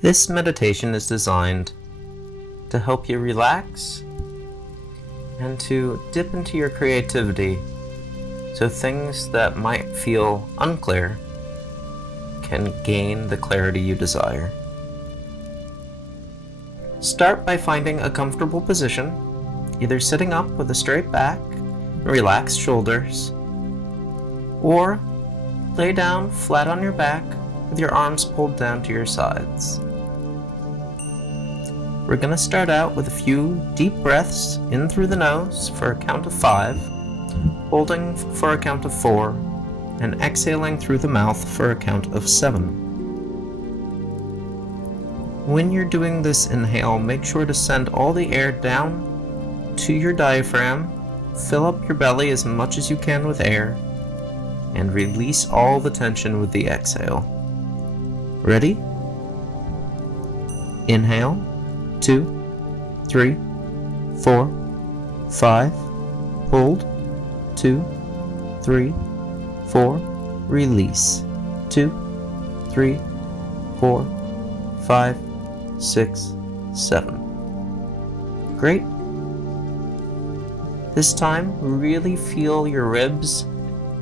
This meditation is designed to help you relax and to dip into your creativity so things that might feel unclear can gain the clarity you desire. Start by finding a comfortable position, either sitting up with a straight back and relaxed shoulders, or lay down flat on your back with your arms pulled down to your sides. We're going to start out with a few deep breaths in through the nose for a count of 5, holding for a count of 4, and exhaling through the mouth for a count of 7. When you're doing this inhale, make sure to send all the air down to your diaphragm, fill up your belly as much as you can with air, and release all the tension with the exhale. Ready? Inhale. 2, 3, 4, 5, hold, 2, 3, 4, release, 2, 3, 4, 5, 6, 7. Great. This time, really feel your ribs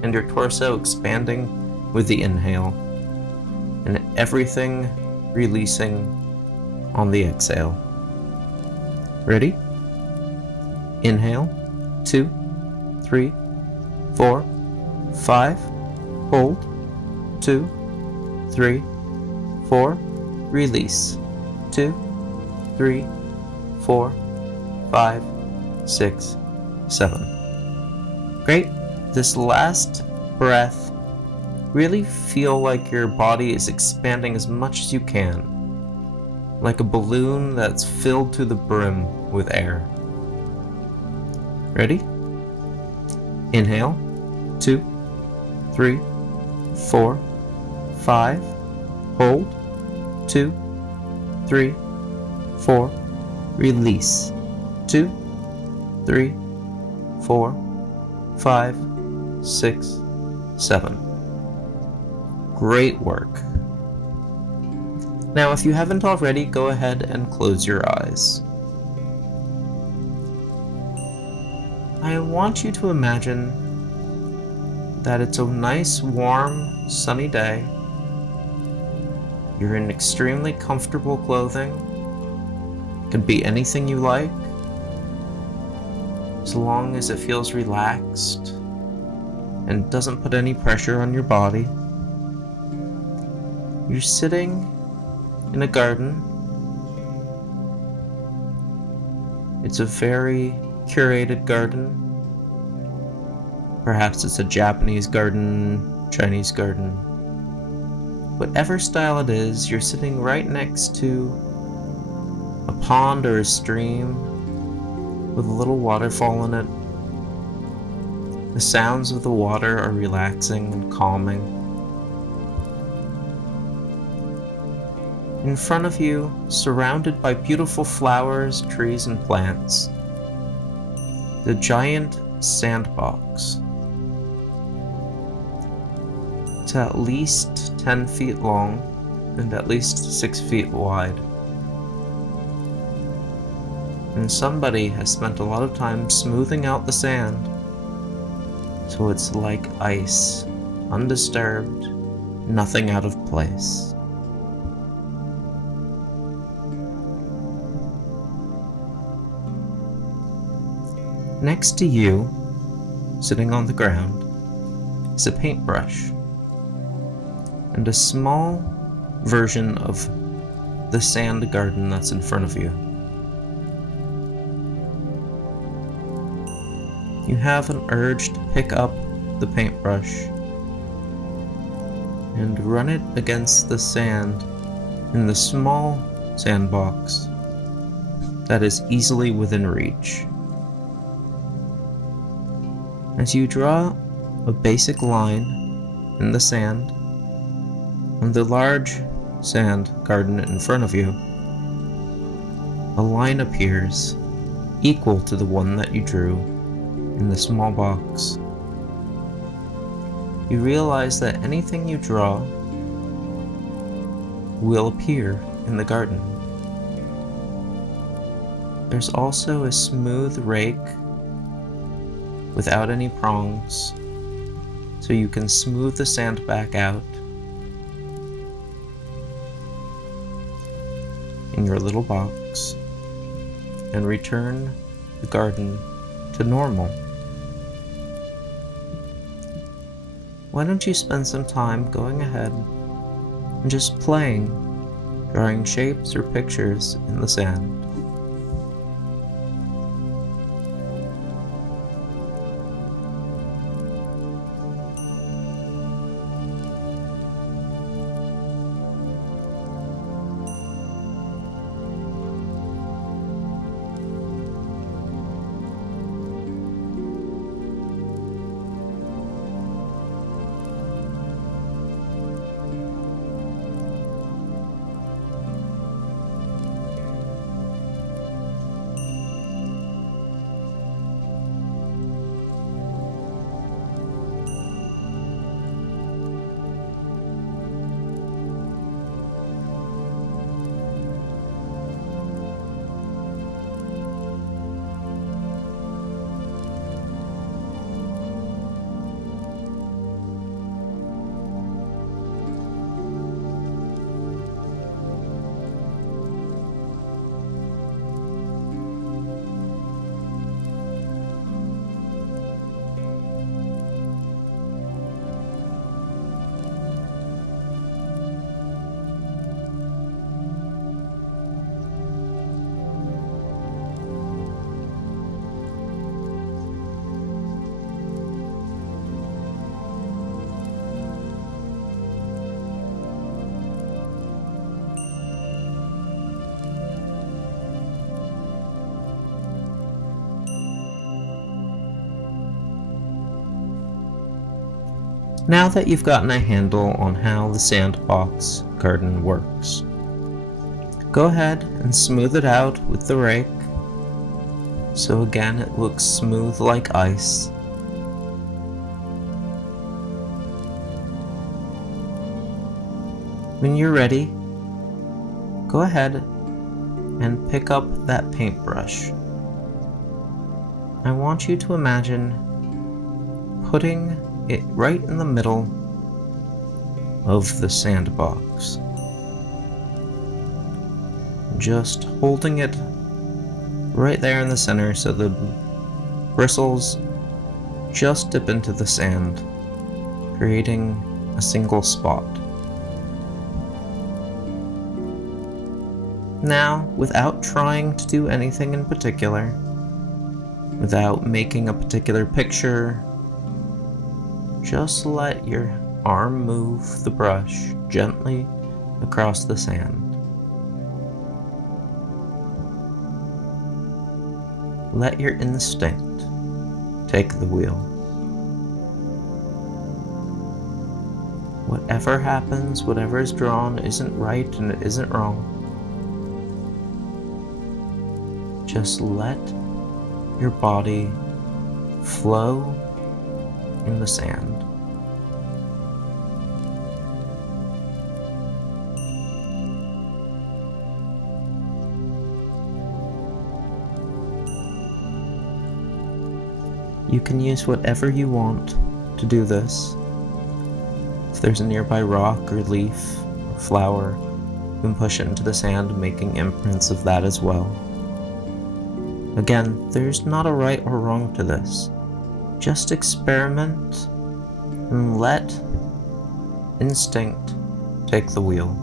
and your torso expanding with the inhale, and everything releasing on the exhale. Ready? Inhale, 2, 3, 4, 5, hold, 2, 3, 4, release, 2, 3, 4, 5, 6, 7. Great. This last breath, really feel like your body is expanding as much as you can, like a balloon that's filled to the brim with air. Ready? Inhale, 2, 3, 4, 5, hold, 2, 3, 4, release, 2, 3, 4, 5, 6, 7. Great work. Now, if you haven't already, go ahead and close your eyes. I want you to imagine that it's a nice, warm, sunny day. You're in extremely comfortable clothing. It could be anything you like, as long as it feels relaxed and doesn't put any pressure on your body. You're sitting in a garden. It's a very curated garden. Perhaps it's a Japanese garden, Chinese garden. Whatever style it is, you're sitting right next to a pond or a stream with a little waterfall in it. The sounds of the water are relaxing and calming. In front of you, surrounded by beautiful flowers, trees, and plants, the giant sandbox. It's at least 10 feet long and at least 6 feet wide. And somebody has spent a lot of time smoothing out the sand so it's like ice, undisturbed, nothing out of place. Next to you, sitting on the ground, is a paintbrush and a small version of the sand garden that's in front of you. You have an urge to pick up the paintbrush and run it against the sand in the small sandbox that is easily within reach. As you draw a basic line in the sand on the large sand garden in front of you, a line appears equal to the one that you drew in the small box. You realize that anything you draw will appear in the garden. There's also a smooth rake without any prongs, so you can smooth the sand back out in your little box and return the garden to normal. Why don't you spend some time going ahead and just playing, drawing shapes or pictures in the sand? Now that you've gotten a handle on how the sandbox garden works, go ahead and smooth it out with the rake, so again it looks smooth like ice. When you're ready, go ahead and pick up that paintbrush. I want you to imagine putting it right in the middle of the sandbox. Just holding it right there in the center so the bristles just dip into the sand, creating a single spot. Now, without trying to do anything in particular, without making a particular picture, just let your arm move the brush gently across the sand. Let your instinct take the wheel. Whatever happens, whatever is drawn isn't right and it isn't wrong. Just let your body flow in the sand. You can use whatever you want to do this. If there's a nearby rock or leaf or flower, you can push it into the sand, making imprints of that as well. Again, there's not a right or wrong to this. Just experiment and let instinct take the wheel.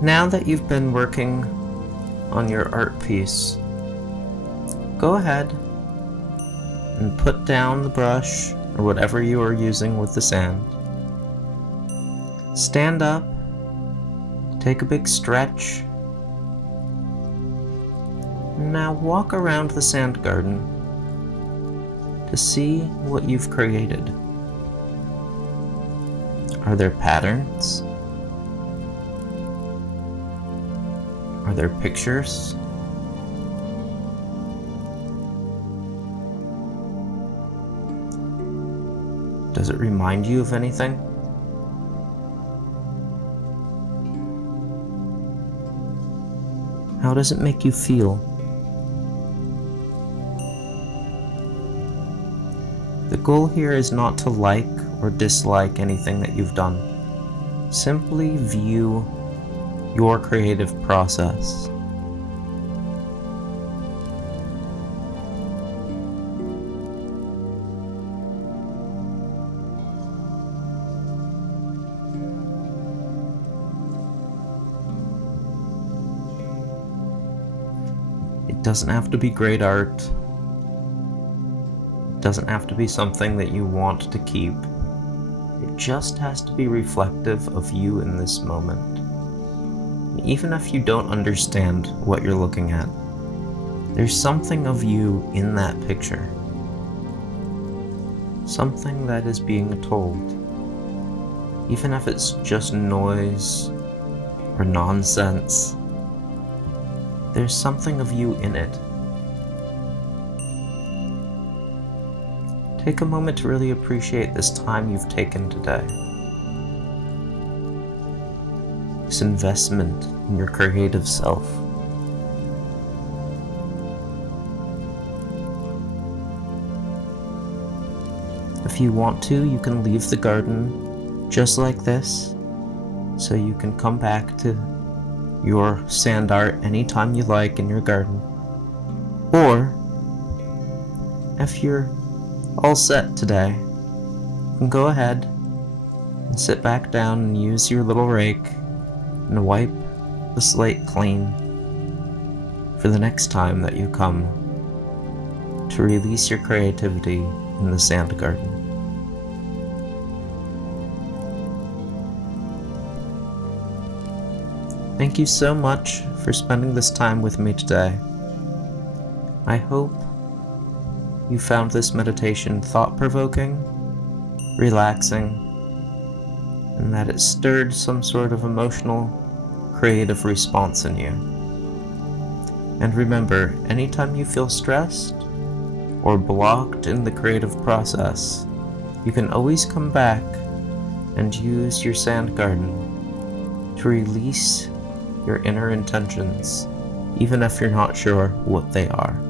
Now that you've been working on your art piece, go ahead and put down the brush or whatever you are using with the sand. Stand up, take a big stretch. Now walk around the sand garden to see what you've created. Are there patterns? Are there pictures? Does it remind you of anything? How does it make you feel? The goal here is not to like or dislike anything that you've done. Simply view your creative process. It doesn't have to be great art. It doesn't have to be something that you want to keep. It just has to be reflective of you in this moment. Even if you don't understand what you're looking at, there's something of you in that picture. Something that is being told. Even if it's just noise or nonsense, there's something of you in it. Take a moment to really appreciate this time you've taken today. This investment in your creative self. If you want to, you can leave the garden just like this, so you can come back to your sand art anytime you like in your garden. Or, if you're all set today, you can go ahead and sit back down and use your little rake and wipe the slate clean for the next time that you come to release your creativity in the sand garden. Thank you so much for spending this time with me today. I hope you found this meditation thought-provoking, relaxing, and that it stirred some sort of emotional, creative response in you. And remember, anytime you feel stressed or blocked in the creative process, you can always come back and use your sand garden to release your inner intentions, even if you're not sure what they are.